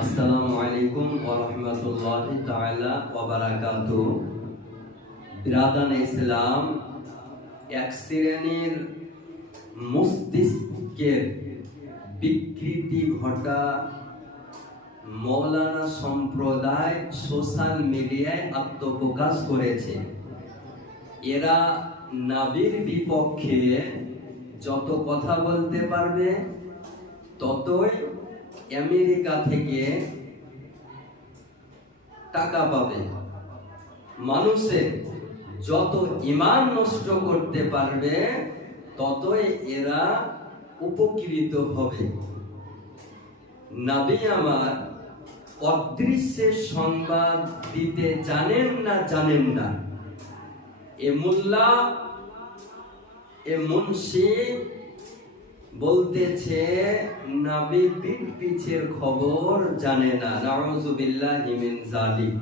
আসসালামু আলাইকুম ওয়া রাহমাতুল্লাহি তাআলা ওয়া বারাকাতুহু। বিরাদান ইসলাম, এক শ্রেণীর মস্তিষ্কের বিকৃতি ঘটা মৌলানা সম্প্রদায় সোশ্যাল মিডিয়ায় আত্মপ্রকাশ করেছে। এরা নবীর বিপক্ষে যত কথা বলতে পারবে ততই আমেরিকা থেকে টাকা পাবে। মানুষের যত ঈমান নষ্ট করতে পারবে ততই এরা উপকৃত হবে। নবী আমার অদৃশ্যের সংবাদ দিতে জানেন না। এ মোল্লা, এ মুন্সি বলতেছে নবী পিঠ পিছের খবর জানে না। নাউযুবিল্লাহি মিন যালিক।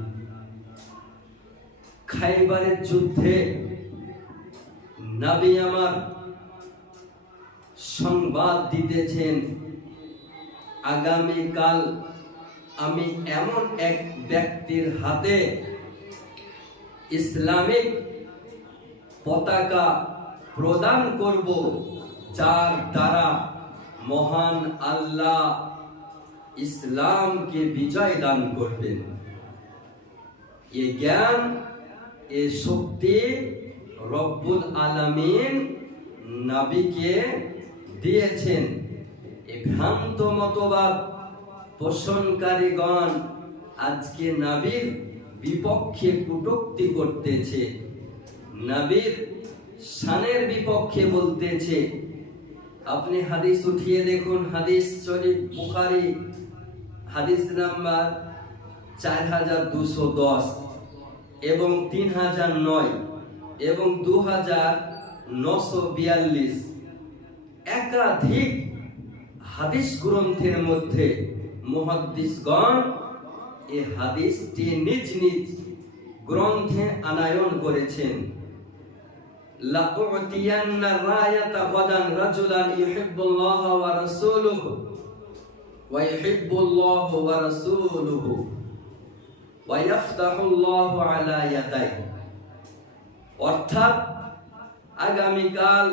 খাইবারের যুদ্ধে নবী আমার সংবাদ দিতেছেন, আগামীকাল আমি এমন এক ব্যক্তির হাতে ইসলামিক পতাকা প্রদান করব যার দ্বারা মহান আল্লাহ ইসলামকে বিজয় দান করবেন। এ জ্ঞান, এ শক্তি রব্বুল আলামিন নবীকে দিয়েছেন। এই ভ্রান্ত মতবাদ পোষণকারীগণ আজকে নবীর বিপক্ষে কটূক্তি করতেছে, নবীর শানের বিপক্ষে বলতেছে। আপনি হাদিস উঠিয়ে দেখুন, হাদিস শরীফ বুখারী হাদিস নাম্বার 4210 এবং 3009 এবং 2942 একাধিক হাদিস গ্রন্থের মধ্যে মুহাদ্দিসগণ এই হাদিসটি নিজ নিজ গ্রন্থে আনায়ন করেছেন। লাউতিয়ান্না রায়াতা গাদান রাজুলান ইউহিব্বুল্লাহ ওয়া রাসূলুহু ওয়া ইউহিব্বুল্লাহু ওয়া রাসূলুহু ওয়া ইয়াফতাহুল্লাহু আলা ইয়াদাইহি। অর্থাৎ আগামীকাল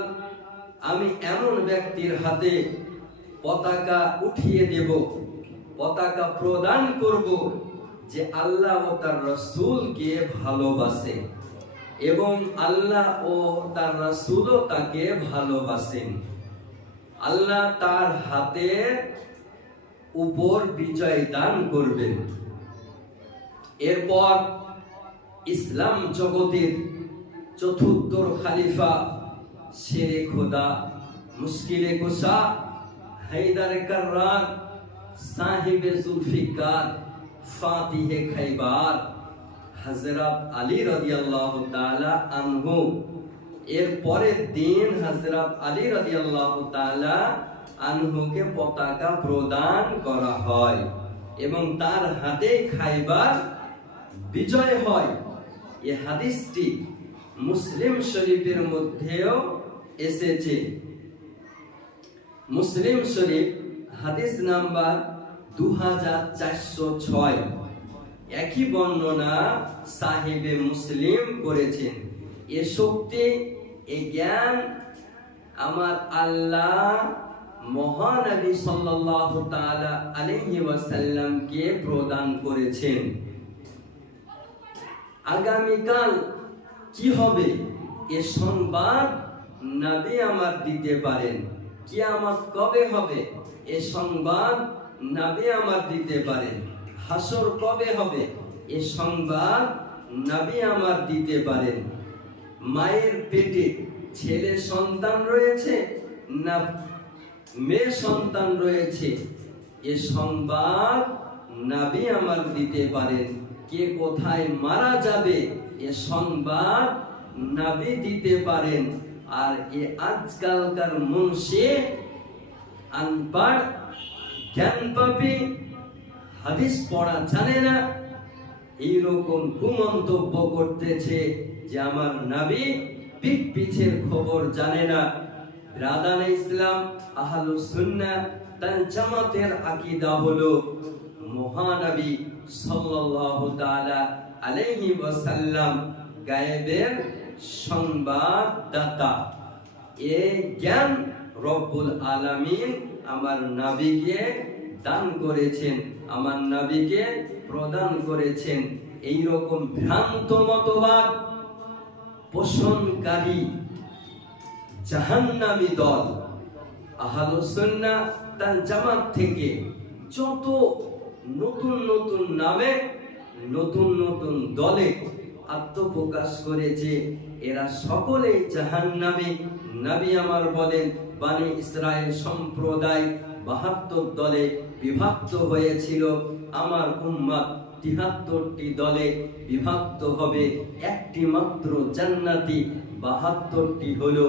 আমি এমন ব্যক্তির হাতে পতাকা উঠিয়ে দেব, পতাকা প্রদান করব যে আল্লাহ ও তার রাসূলকে ভালোবাসে এবং আল্লাহ ও তার রাসূলও তাকে ভালোবাসেন। আল্লাহ তার হাতের উপর বিজয় দান করবেন। এরপর ইসলাম জগতের চতুর্থ খলিফা শেরে খোদা, মুশকিলে কুশা, হায়দারে কাররান, সাহিবে জুলফিকার, ফাতিহে খাইবার হযরত আলী রাদিয়াল্লাহু তাআলা আনহু। এর পরের দিন হযরত আলী রাদিয়াল্লাহু তাআলা আনহুকে পতাকা প্রদান করা হয় এবং তার হাতে খাইবার বিজয় হয়। এই হাদিসটি মুসলিম শরীফের মধ্যেও এসেছে। মুসলিম শরীফ হাদিস নাম্বার 2406 একই বর্ণনা সাহিবে মুসলিম করেছেন। এ শক্তি, এ জ্ঞান আমার আল্লাহ মহানবী সাল্লাল্লাহু তাআলা আলাইহি ওয়াসাল্লামকে প্রদান করেছেন। আগামীকাল কি হবে এ সংবাদ নবী আমার দিতে পারেন। কিয়ামত কবে হবে এ সংবাদ নবী আমার দিতে পারেন। হাসর কবে হবে এ সংবাদ নবী আমার দিতে পারেন। মায়ের পেটে ছেলে সন্তান রয়েছে না মেয়ে সন্তান রয়েছে এ সংবাদ নবী আমার দিতে পারেন। কে কোথায় মারা যাবে এ সংবাদ নবী দিতে পারেন। আর এ আজকালকার মুনশি, আনপড়, জ্ঞানপাপী, হাদিস পড়া জানে না, এইরকম কুমন্তব্য করতেছে যে আমার নবী পিঠ পিছের খবর জানে না। রাদান ইসলাম আহলুস সুন্নাহ তার জামাতের আকীদা হলো মহানবী সাল্লাল্লাহু তাআলা আলাইহি ওয়াসাল্লাম গায়েবের সংবাদদাতা। এই জ্ঞান রব্বুল আলামিন আমার নবীকে দান করেছেন, আমার নবীকে প্রদান করেছেন। এই রকম ভ্রান্ত মতবাদ পোষণকারী জাহান্নামী দল আহলুস সুন্নাহ ওয়াল জামাত থেকে যত নতুন নতুন নামে নতুন নতুন দলে আত্মপ্রকাশ করেছে, এরা সকলেই জাহান্নামী। নবী আমার বলেন, বনি ইসরাইল সম্প্রদায় 72 দলে বিভক্ত হয়েছিল, আমার উম্মত 73টি দলে বিভক্ত হবে, একটি মাত্র জান্নাতি, 72টি হলো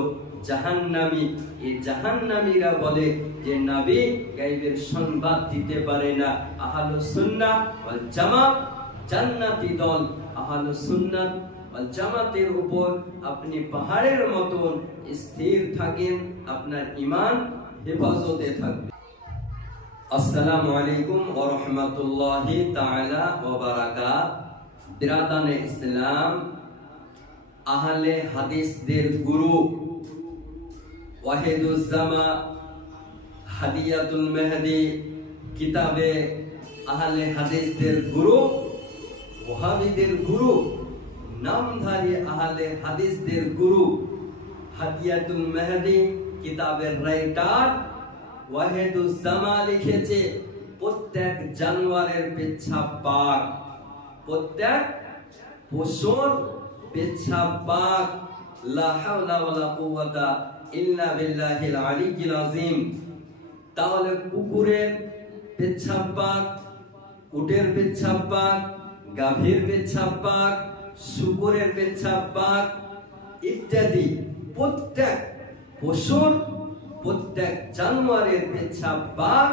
জাহান্নামী। এই জাহান্নামীরা বলে যে নবী গায়বের সংবাদ দিতে পারে না। আহলুস সুন্নাহ ওয়াল জামাত জান্নাতি দল। আহলুস সুন্নাহ ওয়াল জামাতের উপর আপনি পাহাড়ের মতন স্থির থাকেন, আপনার ঈমান হেফাজতে থাকবে। আসসালামু আলাইকুম ওয়া রাহমাতুল্লাহি তাআলা ওয়া বারাকাতুহু। বিরাদানে ইসলাম, আহলে হাদিসদের গুরু ওয়াহিদুজ্জামা হাদিয়াতুল মেহদি কিতাবে আহলে হাদিসদের গুরু, ওয়াহাবিদের গুরু, নামধারী আহলে হাদিসদের গুরু হাদিয়াতুল মেহদি কিতাবের রাইটার ওয়াহিদুজ্জামা লিখেছে, প্রত্যেক জানোয়ারের পেচ্ছাব পাক, প্রত্যেক পশুর পেচ্ছাব পাক। লা হাওলা ওয়ালা কুওয়াতা ইল্লা বিল্লাহিল আলিয়্যিল আযীম। তাহলে কুকুরের পেচ্ছাব পাক, উটের পেচ্ছাব পাক, গাভীর পেচ্ছাব পাক, শুকরের পেচ্ছাব পাক ইত্যাদি প্রত্যেক পশুর, প্রত্যেক জানোয়ারের পেচ্ছাব পাক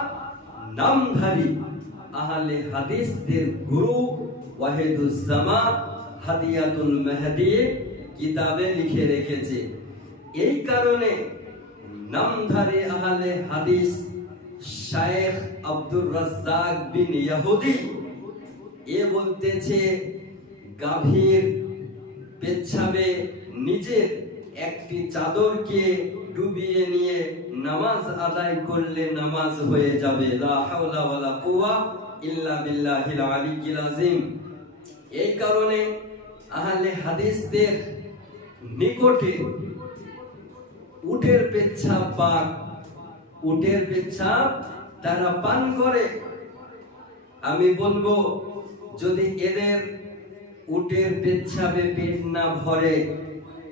নামধারী আহলে হাদিসদের গুরু ওয়াহিদুজ্জামা হাদিয়াতুল মেহদি কিতাবে লিখে রেখেছে। এই কারণে নামধারী আহলে হাদিস শায়েখ আব্দুর রাজ্জাক বিন ইহুদি এ বলতেছে, গাভীর পেচ্ছাবে নিজের একটি চাদরকে ডুবিয়ে নিয়ে নামাজ আদায় করলে নামাজ হয়ে যাবে। লা হাওলা ওয়ালা কুওয়াতা ইল্লা বিল্লাহিল আলিয়্যিল আযীম। এই কারণে আহলে হাদিসদের নিকটে উটের পেচ্ছাব পাক, উটের পেচ্ছাব তারা পান করে। আমি বলবো, যদি এদের উটের পেচ্ছাবে পেট না ভরে,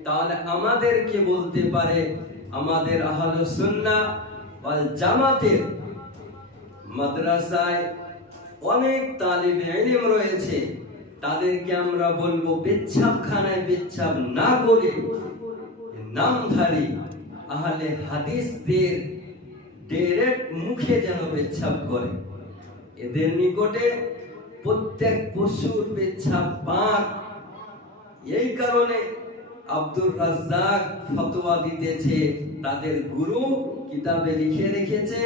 তাহলে আমাদেরকে বলতে পারে আমাদের আহলুস সুন্নাহ ওয়াল জামাতের মাদ্রাসায় অনেক তালিবে ইলম রয়েছে, তাদেরকে আমরা বলবো পেচ্ছাবখানায় পেচ্ছাব না করে নামধারী আহলে হাদিসদের ডাইরেক্ট মুখে যেন পেচ্ছাব করে। এদের নিকটে প্রত্যেক পশুর পেচ্ছাব পাক। এই কারণে আব্দুর রাজ্জাক ফতোয়া দিতেছে, তাদের গুরু কিতাবে লিখে রেখেছে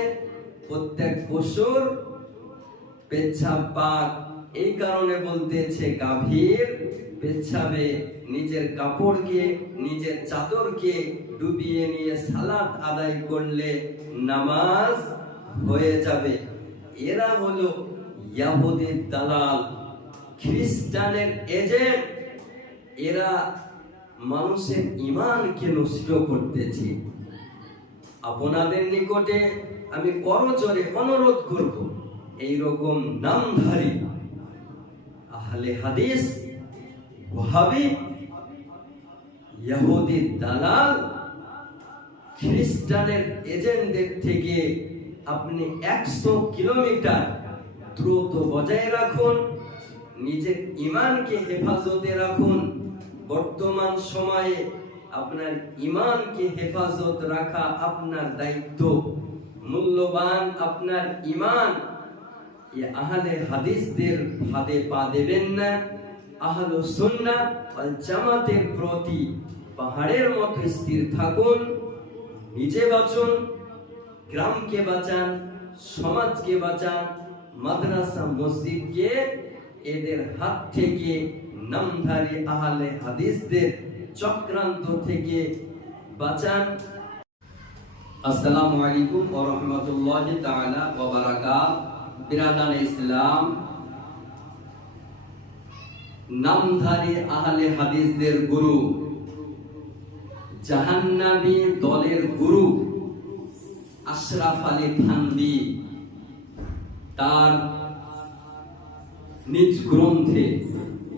প্রত্যেক পশুর পেচ্ছাব পাক। এই কারণে বলতেছে, গাভীর পেচ্ছাবে নিজের কাপড়কে, নিজের চাদরকে ডুবিয়ে নিয়ে সালাত আদায় করলে নামাজ হয়ে যাবে। এরা হলো ইহুদির দালাল, খ্রিস্টানের এজেন্ট। এরা মানুষের ঈমানকে নষ্ট করতেছে। আপনাদের নিকটে আমি করজোরে অনুরোধ করব, এই রকম নামধারী আহলে হাদিস, ওয়াহাবি, ইহুদির দালাল, খ্রিস্টানের এজেন্টদের থেকে আপনি 100 কিলোমিটার দ্রুত বজায় রাখুন, নিজের ঈমানকে হেফাজতে রাখুন। বর্তমান সময়ে আপনার ঈমানকে হেফাজত রাখা আপনার দায়িত্ব, মূল্যবান আপনার ঈমান। এই আহলে হাদিসদের ফাঁদে পা দেবেন না। আহলুস সুন্নাহ ওয়াল জামাতের প্রতি পাহাড়ের মতো স্থির থাকুন। নিজে বাঁচুন, গ্রামকে বাঁচান, সমাজকে বাঁচান, মাদ্রাসা মসজিদকে এদের হাত থেকে, নামধারী আহলে হাদিসদের চক্রান্ত থেকে বাঁচান। আসসালামু আলাইকুম ওয়া রাহমাতুল্লাহি তাআলা ওয়া বারাকাতুহু। বিরাদানে ইসলাম, নামধারী আহলে হাদিসদের গুরু, জাহান্নামী দলের গুরু আশরাফ আলী থানভী তার নিজ গ্রন্থে,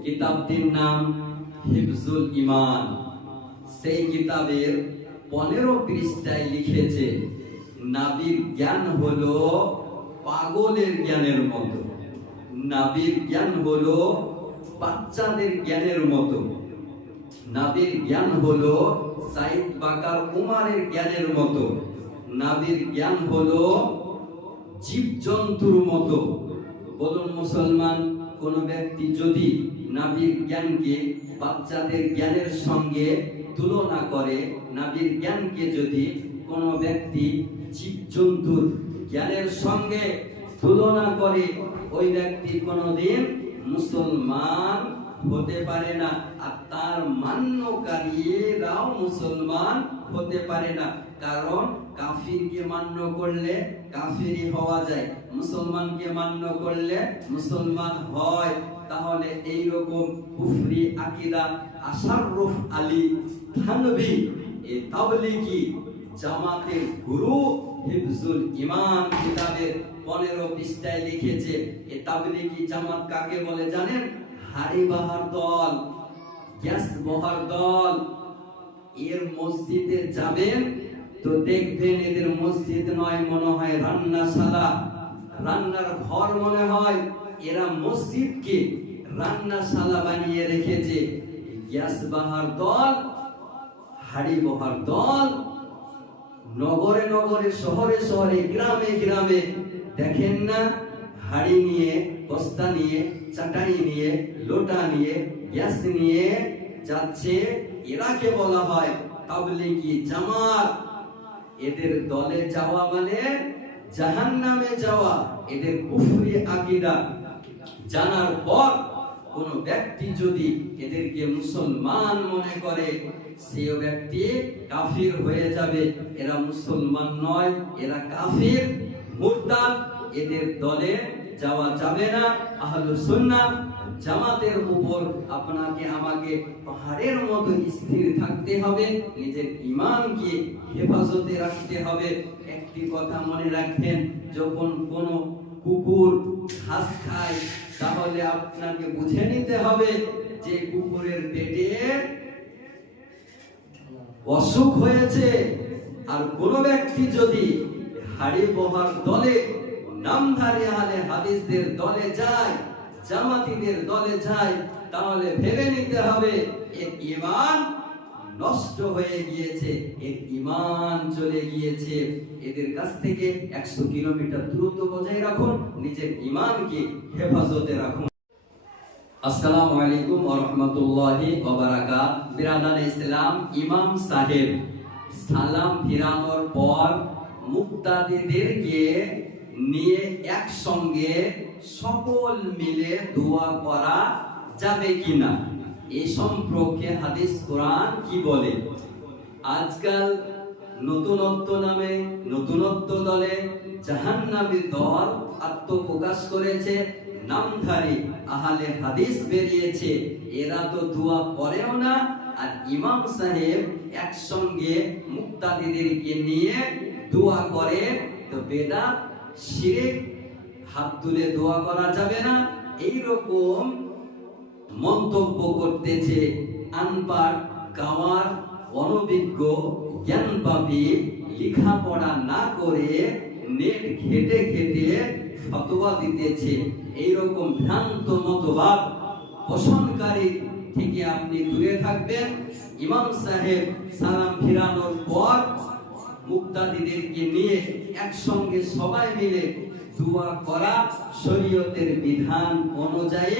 কিতাবটির নাম হিফজুল ঈমান, সেই কিতাবের 15 পৃষ্ঠায় লিখেছে, নবীর জ্ঞান হলো পাগলের জ্ঞানের মতো, নবীর জ্ঞান হলো বাচ্চাদের জ্ঞানের মতো, নবীর জ্ঞান হলো সাইদ বাকার উমারের জ্ঞানের মতো, নবীর জ্ঞান হলো জীবজন্তুর মতো। বলুন মুসলমান, কোন ব্যক্তি যদি নবীর জ্ঞানকে বাচ্চাদের জ্ঞানের সঙ্গে তুলনা করে, নবীর জ্ঞানকে যদি কোন ব্যক্তি জীবজন্তুর জ্ঞানের সঙ্গে তুলনা করে, ওই ব্যক্তি কোনদিন মুসলমান হতে পারে না, আর তার মান্যকারীরাও মুসলমান হতে পারে না। কারণ কাফিরকে মান্য করলে কাফিরই হওয়া যায়, মুসলমানকে মান্য করলে মুসলমান হয়। তাহলে এই রকম কুফরি আকীদা আশরাফ আলী থানভী এই তাবলীগী জামাতের গুরু হিফজুল ঈমান কিতাবের 15 পৃষ্ঠায় লিখেছে। এই তাবলীগী জামাত কাকে বলে জানেন? হাড়ি বাহার দল, গ্যাস বহার দল। এর মসজিদে যাবেন তো দেখবেন এদের মসজিদ নয়, মনে হয় রান্নাশালা, রান্নার ঘর মনে হয়। এরা মসজিদকে রান্নাশালা বানিয়ে রেখেছে। গ্যাস বাহার দল, হাড়ি বহার দল, নগরে নগরে, শহরে শহরে, গ্রামে গ্রামে দেখেন না, হাড়ি নিয়ে, বস্তা নিয়ে, চাটাই নিয়ে, লোটা নিয়ে, গ্যাস নিয়ে যাচ্ছে। এরাকে বলা হয় তাবলীগী জামাত। এদের দলে যাওয়া মানে জাহান্নামে যাওয়া। এদের কুফরি আকীদা জানার পর কোন ব্যক্তি যদি এদেরকে মুসলমান মনে করে, সেই ব্যক্তি কাফির হয়ে যাবে। এরা মুসলমান নয়, এরা কাফির, মুরতাদ। এদের দলে যাওয়া যাবে না। আহলুস সুন্নাহ জামাতের উপর আপনাকে আমাকে পাহাড়ের মতো স্থির থাকতে হবে, নিজের ঈমানকে হেফাজতে রাখতে হবে। একটি কথা মনে রাখবেন, যখন কোনো কুকুর ঘাস খায়, তাহলে আপনাকে বুঝে নিতে হবে যে কুকুরের পেটে অসুখ হয়েছে। আর কোন ব্যক্তি যদি হাড়ি বহার দলে, নামধারী আহলে হাদিসদের দলে যায়, জামাতীদের দলে যায়, তাহলে ভেবে নিতে হবে এর ঈমান নষ্ট হয়ে গিয়েছে, এর ঈমান চলে গিয়েছে। এদের কাছ থেকে 100 কিলোমিটার দূরত্ব বজায় রাখুন, নিজের ঈমানকে হেফাজতে রাখুন। আসসালামু আলাইকুম ওয়া রাহমাতুল্লাহি ওয়া বারাকাতুহু। বিরাদানে ইসলাম, ইমাম সাহেব সালাম ফিরানোর পর মুক্তাদিদেরকে নিয়ে একসঙ্গে সকল মিলে দোয়া করা যাবে কিনা, এই সম্পর্কে হাদিস কোরআন কি বলে? আজকাল নতুনত্ব নামে, নতুনত্ব দলে জাহান্নামী দল আত্মপ্রকাশ করেছে, নামধারী আহলে হাদিস বেরিয়েছে। এরা তো দোয়া করেও না, আর ইমাম সাহেব একসঙ্গে মুক্তাদিদেরকে নিয়ে দোয়া করে। তো বেদাত, শিরক, হাত তুলে দোয়া করা যাবে না, এই রকম মন্তব্য করতেছে আনপাড়, গাওয়ার, অনভিজ্ঞ, জ্ঞানপাপী, লেখাপড়া না করে নেট ঘেটে ঘেটে ফতোয়া দিতেছে। এইরকম ভ্রান্ত মতবাদ পোষণকারী থেকে আপনি দূরে থাকবেন। ইমাম সাহেব সালাম ফিরানোর পর মুক্তাদিদেরকে নিয়ে একসঙ্গে সবাই মিলে দোয়া করা শরীয়তের বিধান অনুযায়ী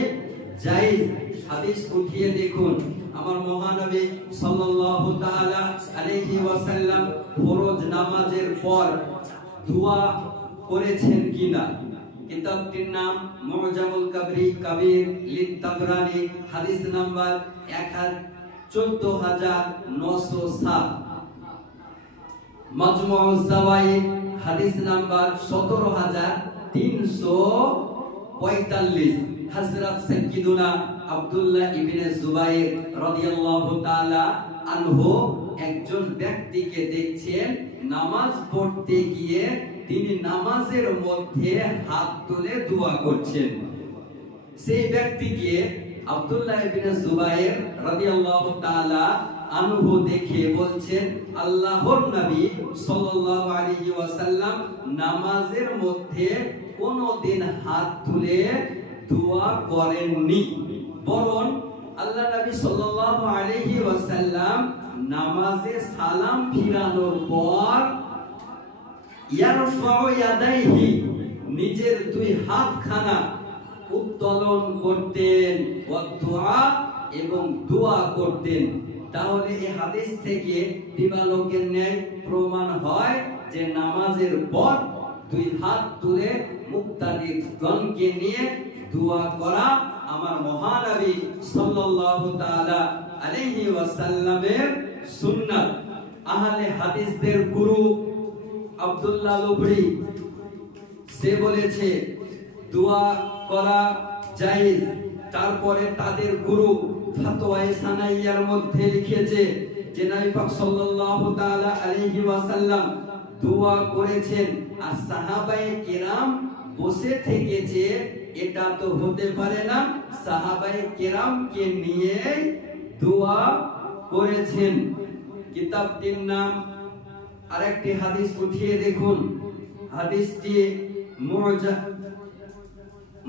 জায়েজ। হাদিস উঠিয়ে দেখুন, আমার মহানবী সাল্লাল্লাহু তাআলা আলাইহি ওয়াসাল্লাম ফরজ নামাজের পর দোয়া করেছেন কিনা? কিতাবটির নাম মুজামুল কাবির লিত-তাবরানী, হাদিস নাম্বার 14907। মাজমুউজ যাওয়ায়েদ, হাদিস নাম্বার 17345। হযরত সাইয়্যিদুনা আব্দুল্লাহ ইবনে জুবাইর রাদিয়াল্লাহু তাআলা আনহু একজন ব্যক্তিকে দেখছেন নামাজ পড়তে গিয়ে তিনি নামাজের মধ্যে হাত তুলে দোয়া করছেন। সেই ব্যক্তিকে আব্দুল্লাহ ইবনে জুবাইর রাদিয়াল্লাহু তাআলা আনহু দেখে বলছেন, আল্লাহর নবী সাল্লাল্লাহু আলাইহি ওয়াসাল্লাম নামাজের মধ্যে কোনদিন হাত তুলে দোয়া করেননি, বরং আল্লাহ নবী সাল্লাল্লাহু আলাইহি ওয়াসাল্লাম নামাজে সালাম ফিরানোর পর ইয়ারফাউ ইয়াদাইহি, নিজের দুই হাতখানা উত্তোলন করতেন, ওয়া দুআ, এবং দোয়া করতেন। তাহলে এই হাদিস থেকে দিবালোকের ন্যায় প্রমাণ হয় যে নামাজের পর দুই হাত তুলে মুক্তাদিগণকে নিয়ে দোয়া করা আমার মহানবী সাল্লাল্লাহু তাআলা আলাইহি ওয়াসাল্লামের সুন্নাত। আহলে হাদিসদের গুরু আব্দুল্লাহ লুবরি সে বলেছে দোয়া করা জায়েজ। তারপরে তাদের গুরু ফতোয়ায়ে সানাইয়ার মধ্যে লিখেছে যে নবী পাক সাল্লাল্লাহু তাআলা আলাইহি ওয়াসাল্লাম দোয়া করেছেন আর সাহাবায়ে কেরাম বসে থেকেছে, এটা তো হতে পারে না, সাহাবায়ে কেরামকে নিয়ে দোয়া করেছেন। কিতাবটির নাম, আরেকটি হাদিস উঠিয়ে দেখুন, হাদিসটি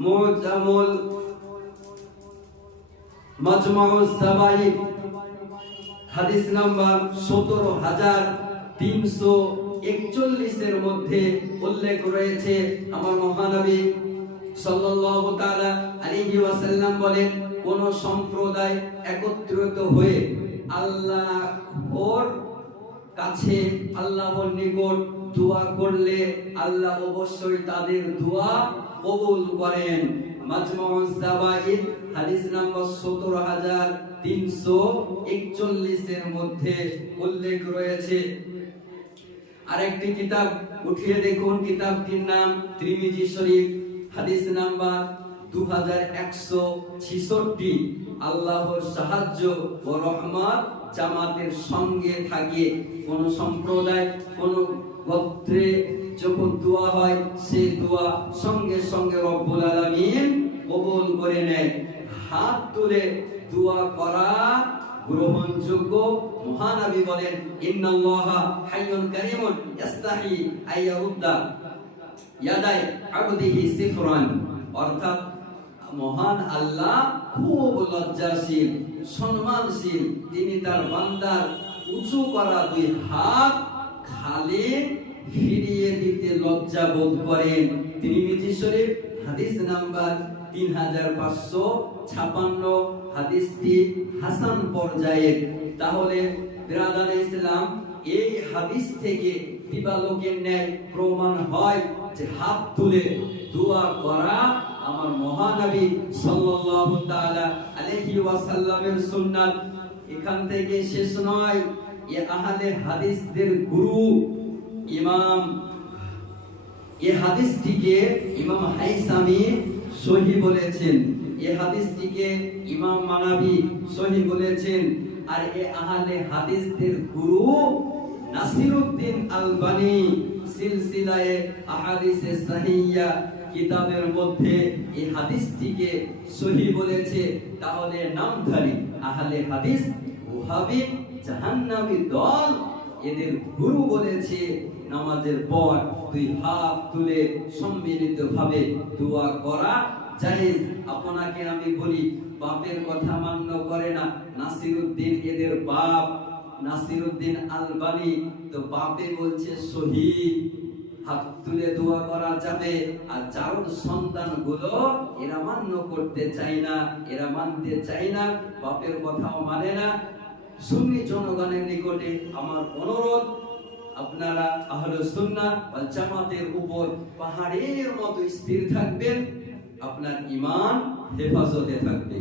মুজামুল মাজমুউজ যাওয়ায়েদ, হাদিস নাম্বার 17341 এর মধ্যে উল্লেখ রয়েছে। আমার মহানবী সাল্লাল্লাহু তাআলা আলাইহি ওয়াসাল্লাম বলেন, কোন সম্প্রদায় একত্রিত হয়ে আল্লাহর কাছে, আল্লাহর নিকট দোয়া করলে আল্লাহ অবশ্যই তাদের দোয়া কবুল করেন। মাজমুউজ যাওয়ায়েদ, হাদিস নাম্বার 17341 এর মধ্যে উল্লেখ রয়েছে। আরেকটি কিতাব উঠিয়ে দেখুন, কিতাবটির নাম তিরমিজি শরীফ, হাদিস নাম্বার 2166। আল্লাহর সাহায্য ও রহমত জামাতের সঙ্গে থাকে। কোন সম্প্রদায়, কোন গোত্রে যখন দোয়া হয় সেই দোয়া সঙ্গে সঙ্গে রব্বুল আলামিন কবুল করে নেয়। হাত তুলে দোয়া করা গ্রহণযোগ্য। মহানবী বলেন, ইন্নাল্লাহা হাইয়ুন কারীমুন ইস্তাহি আইয়ারুদ্দা ইয়াদাই আবদিহি সিফরান, অর্থাৎ মহান আল্লাহ খুব লজ্জাশীল, সম্মানশীল, তিনি তার বান্দার উঁচু করা দুই হাত খালি ফিরিয়ে দিতে লজ্জা বোধ করেন। তিরমিজি শরীফ, হাদিস নাম্বার 3556, হাদিসটি হাসান পর্যায়ের। তাহলে বিরাদারে ইসলাম, এই হাদিস থেকে দিবালোকের ন্যায় প্রমাণ হয় যে হাত তুলে দোয়া করা আমার মহানবী সাল্লাল্লাহু তাআলা আলাইহি ওয়াসাল্লামের সুন্নাত। এখান থেকে শেষ নয়, এই আহলে হাদিসদের গুরু ইমাম এই হাদিসটিকে ইমাম হাইসামি সহিহ বলেছেন, এই হাদিসটিকে ইমাম মানাবী সহিহ বলেছেন। আর এই আহলে হাদিসদের গুরু নাসিরউদ্দিন আলবানী সিলসিলায়ে আহাদিসে সাহিহা কিতাবের মধ্যে এই হাদিসটিকে সহিহ বলেছে। তাহলে নামধারী আহলে হাদিস ওহাবী জাহান্নামী দল এদের গুরু বলেছে নামাজের পর দুই হাত তুলে সম্মিলিতভাবে দোয়া করা জায়েজ। আপনাকে আমি বলি, বাপের কথা মান্য করে না নাসিরউদ্দিন, এদের বাপ নাসিরউদ্দিন আলবানী, তো বাপে বলছে সহিহ, হাত তুলে দোয়া করা যাবে। আর যার সন্তানগুলো এরা মান্য করতে চায় না, এরা মানতে চায় না, বাপের কথাও মানে না। সুন্নি জনগণের নিকটে আমার অনুরোধ, আপনারা আহলুস সুন্নাহ ওয়াল জামাতের উপর পাহাড়ের মতো স্থির থাকবেন, আপনার ঈমান হেফাজতে থাকবে।